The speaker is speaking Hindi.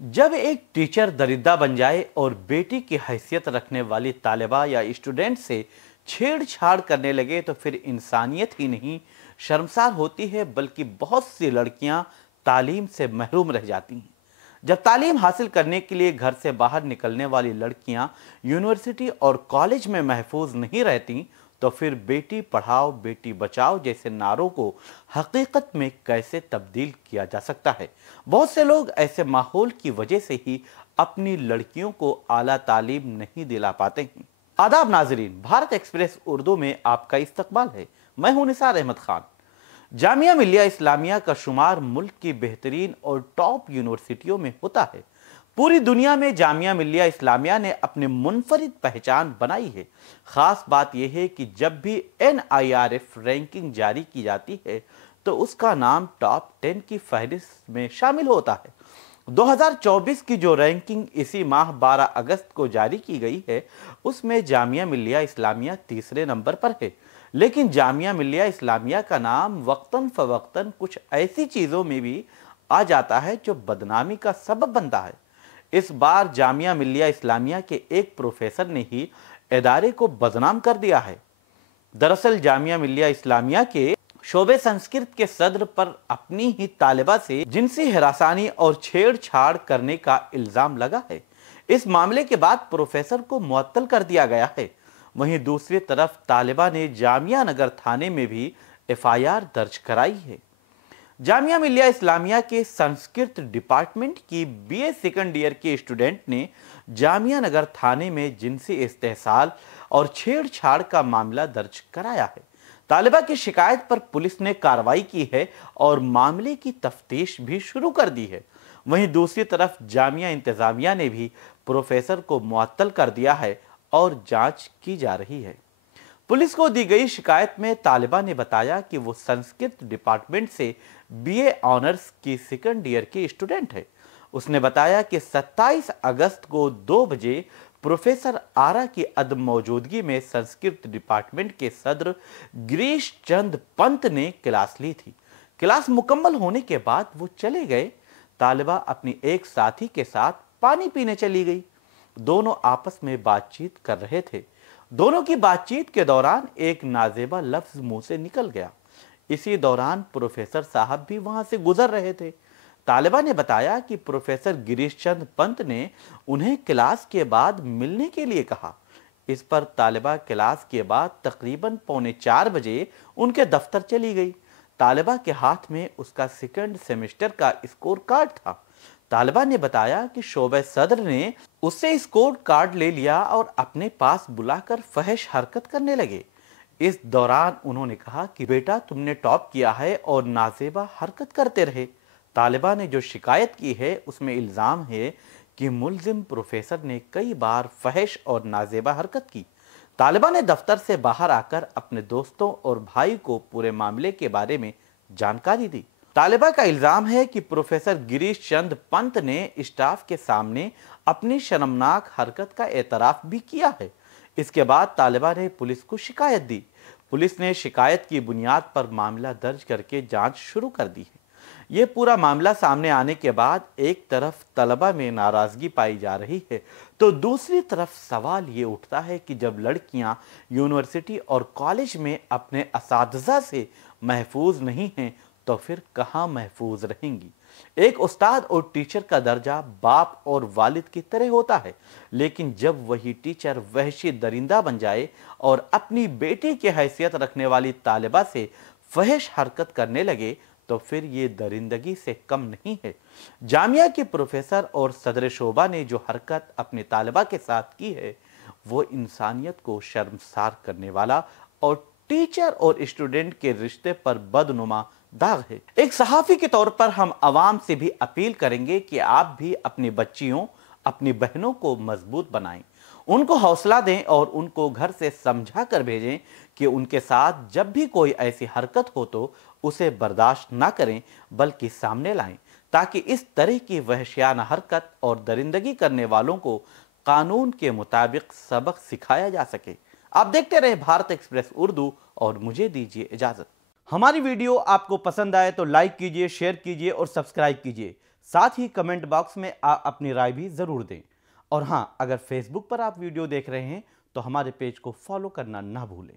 जब एक टीचर दरिद्दा बन जाए और बेटी की हैसियत रखने वाली तालिबा या स्टूडेंट से छेड़छाड़ करने लगे तो फिर इंसानियत ही नहीं शर्मसार होती है, बल्कि बहुत सी लड़कियां तालीम से महरूम रह जाती हैं। जब तालीम हासिल करने के लिए घर से बाहर निकलने वाली लड़कियां यूनिवर्सिटी और कॉलेज में महफूज नहीं रहती, तो फिर बेटी पढ़ाओ बेटी बचाओ जैसे नारों को हकीकत में कैसे तब्दील किया जा सकता है। बहुत से लोग ऐसे माहौल की वजह से ही अपनी लड़कियों को आला तालीम नहीं दिला पाते हैं। आदाब नाजरीन, भारत एक्सप्रेस उर्दू में आपका इस्तकबाल है। मैं हूं निसार अहमद खान। जामिया मिलिया इस्लामिया का शुमार मुल्क की बेहतरीन और टॉप यूनिवर्सिटियों में होता है। पूरी दुनिया में जामिया मिलिया इस्लामिया ने अपनी मुनफरिद पहचान बनाई है। खास बात यह है कि जब भी NIRF रैंकिंग जारी की जाती है तो उसका नाम टॉप 10 की फहरिस्त में शामिल होता है। 2024 की जो रैंकिंग इसी माह 12 अगस्त को जारी की गई है, उसमें जामिया मिलिया इस्लामिया तीसरे नंबर पर है। लेकिन जामिया मिलिया इस्लामिया का नाम वक्तन फवक्तन कुछ ऐसी चीज़ों में भी आ जाता है जो बदनामी का सबब बनता है। इस बार जामिया मिलिया इस्लामिया के एक प्रोफेसर ने ही इदारे को बदनाम कर दिया है। दरअसल जामिया मिलिया इस्लामिया के शोबे संस्कृत के सदर पर अपनी ही तालिबा से जिनसी हरासानी और छेड़छाड़ करने का इल्जाम लगा है। इस मामले के बाद प्रोफेसर को मुअत्तल कर दिया गया है। वहीं दूसरी तरफ तालिबा ने जामिया नगर थाने में भी FIR दर्ज कराई है। जामिया मिलिया इस्लामिया के संस्कृत डिपार्टमेंट की BA सेकंड ईयर के स्टूडेंट ने जामिया नगर थाने में जिनसी इस्तेहसाल और छेड़छाड़ का मामला दर्ज कराया है। तालिबा की शिकायत पर पुलिस ने कार्रवाई की है और मामले की तफ्तीश भी शुरू कर दी है। वहीं दूसरी तरफ जामिया इंतजामिया ने भी प्रोफेसर को मुअत्तल कर दिया है और जांच की जा रही है। पुलिस को दी गई शिकायत में तालिबा ने बताया कि वो संस्कृत डिपार्टमेंट से BA ऑनर्स की सेकंड ईयर की स्टूडेंट है। उसने बताया कि 27 अगस्त को 2 बजे प्रोफेसर आरा की अदम मौजूदगी में संस्कृत डिपार्टमेंट के सदर गिरीश चंद पंत ने क्लास ली थी। क्लास मुकम्मल होने के बाद वो चले गए। तालिबा अपनी एक साथी के साथ पानी पीने चली गई। दोनों आपस में बातचीत कर रहे थे। दोनों की बातचीत के दौरान एक नाजेबा लफ्ज मुंह से निकल गया। इसी दौरान प्रोफेसर साहब भी वहां से गुजर रहे थे। तालिबा ने बताया कि प्रोफेसर गिरीश चंद पंत ने उन्हें क्लास के बाद मिलने के लिए कहा। इस पर तालिबा क्लास के बाद तकरीबन 3:45 बजे उनके दफ्तर चली गई। तालिबा के हाथ में उसका सेकंड सेमेस्टर का स्कोर कार्ड था। तालिबा ने बताया कि शोबे सदर ने उससे स्कोर कार्ड ले लिया और अपने पास बुलाकर फहश हरकत करने लगे। इस दौरान उन्होंने कहा कि बेटा, तुमने टॉप किया है और नाजेबा हरकत करते रहे। तालिबा ने जो शिकायत की है उसमें इल्ज़ाम है कि मुल्जिम प्रोफेसर ने कई बार फहश और नाजेबा हरकत की। तालिबा ने दफ्तर से बाहर आकर अपने दोस्तों और भाई को पूरे मामले के बारे में जानकारी दी। तालिबा का इल्जाम है कि प्रोफेसर गिरीश चंद पंत ने स्टाफ के सामने अपनी शर्मनाक हरकत का एतराफ भी किया है। इसके बाद तालिबा ने पुलिस को शिकायत दी। पुलिस ने शिकायत की बुनियाद पर मामला दर्ज करके जांच शुरू कर दी है। ये पूरा मामला सामने आने के बाद एक तरफ तलबा में नाराजगी पाई जा रही है, तो दूसरी तरफ सवाल ये उठता है कि जब लड़कियां यूनिवर्सिटी और कॉलेज में अपने असातिज़ा से महफूज नहीं हैं तो फिर कहाँ महफूज रहेंगी। एक उस्ताद और टीचर का दर्जा बाप और वालिद की तरह होता है, लेकिन जब वही टीचर वहशी दरिंदा बन जाए और अपनी बेटी की हैसियत रखने वाली तालिबा से फहश हरकत करने लगे तो फिर ये दरिंदगी से कम नहीं है। जामिया के प्रोफेसर और सदर शोबा ने जो हरकत अपने तालिबा के साथ की है वो इंसानियत को शर्मसार करने वाला और टीचर और स्टूडेंट के रिश्ते पर बदनुमा दाग है। एक सहाफी के तौर पर हम आवाम से भी अपील करेंगे कि आप भी अपनी बच्चियों, अपनी बहनों को मजबूत बनाएं, उनको हौसला दें और उनको घर से समझा कर भेजें कि उनके साथ जब भी कोई ऐसी हरकत हो तो उसे बर्दाश्त ना करें बल्कि सामने लाएं, ताकि इस तरह की वहशियाना हरकत और दरिंदगी करने वालों को कानून के मुताबिक सबक सिखाया जा सके। आप देखते रहे भारत एक्सप्रेस उर्दू और मुझे दीजिए इजाजत। हमारी वीडियो आपको पसंद आए तो लाइक कीजिए, शेयर कीजिए और सब्सक्राइब कीजिए। साथ ही कमेंट बॉक्स में आप अपनी राय भी जरूर दें। और हां, अगर फेसबुक पर आप वीडियो देख रहे हैं तो हमारे पेज को फॉलो करना ना भूलें।